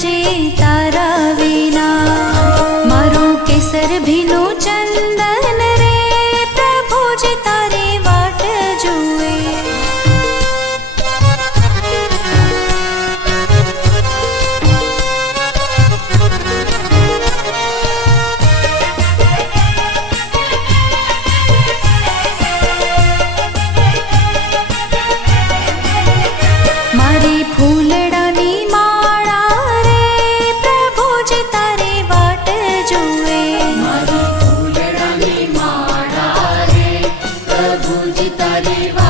जे तारा विना। मारो केसर भीनो चंदन रे, प्रभु जी तारी वाट जुए। मारी फूलड़ानी माळा रे, प्रभु जी तारी वाट जुए। मारी फूलड़ानी माळा रे, प्रभु जी तारी वाट